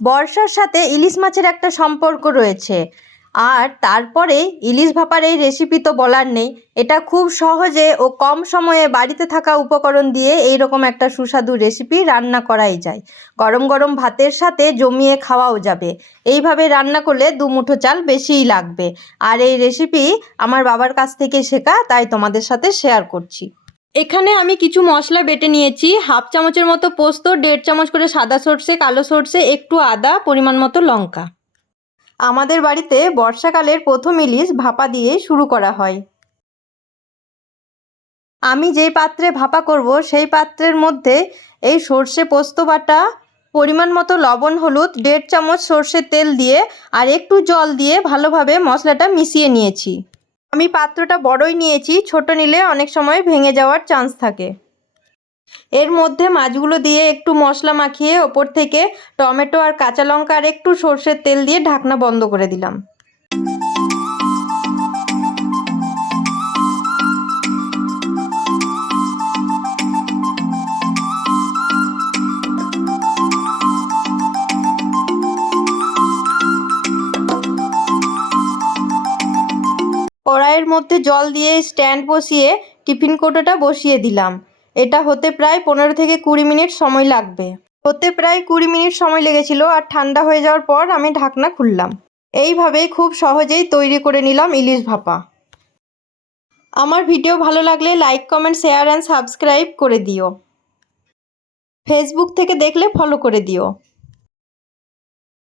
বর্ষার সাথে ইলিশ মাছের একটা সম্পর্ক রয়েছে। আর তারপরে ইলিশ ভাপার এই রেসিপি তো বলার নেই। এটা খুব সহজে ও কম সময়ে বাড়িতে থাকা উপকরণ দিয়ে এইরকম একটা সুস্বাদু রেসিপি রান্না করাই যায়। গরম গরম ভাতের সাথে জমিয়ে খাওয়াও যাবে। এইভাবে রান্না করলে 2 মুঠো চাল বেশিই লাগবে। আর এই রেসিপি আমার বাবার কাছ থেকে শেখা, তাই তোমাদের সাথে শেয়ার করছি। এখানে আমি কিছু মশলা বেটে নিয়েছি। হাফ চামচের মতো পোস্ত, 1.5 চামচ করে সাদা সর্ষে, কালো সর্ষে, একটু আদা, পরিমাণ মতো লঙ্কা। আমাদের বাড়িতে বর্ষাকালের প্রথম ইলিশ ভাপা দিয়ে শুরু করা হয়। আমি যেই পাত্রে ভাপা করব সেই পাত্রের মধ্যে এই সর্ষে পোস্ত বাটা, পরিমাণ মতো লবণ, হলুদ, 1.5 চামচ সর্ষের তেল দিয়ে আর একটু জল দিয়ে ভালোভাবে মশলাটা মিশিয়ে নিয়েছি। আমি পাত্রটা বড়ই নিয়েছি, ছোট নিলে অনেক সময় ভেঙে যাওয়ার চান্স থাকে। এর মধ্যে মাছগুলো দিয়ে একটু মশলা মাখিয়ে ওপর থেকে টমেটো আর কাঁচা লঙ্কা আর একটু সর্ষের তেল দিয়ে ঢাকনা বন্ধ করে দিলাম। কড়াইয়ের মধ্যে জল দিয়ে স্ট্যান্ড বসিয়ে টিফিন কৌটোটা বসিয়ে দিলাম। এটা হতে প্রায় 15 থেকে 20 মিনিট সময় লাগবে। হতে প্রায় 20 মিনিট সময় লেগেছিল, আর ঠান্ডা হয়ে যাওয়ার পর আমি ঢাকনা খুললাম। এইভাবেই খুব সহজেই তৈরি করে নিলাম ইলিশ ভাপা। আমার ভিডিও ভালো লাগলে like, comment, share and subscribe করে দিও। ফেসবুক থেকে দেখলে ফলো করে দিও।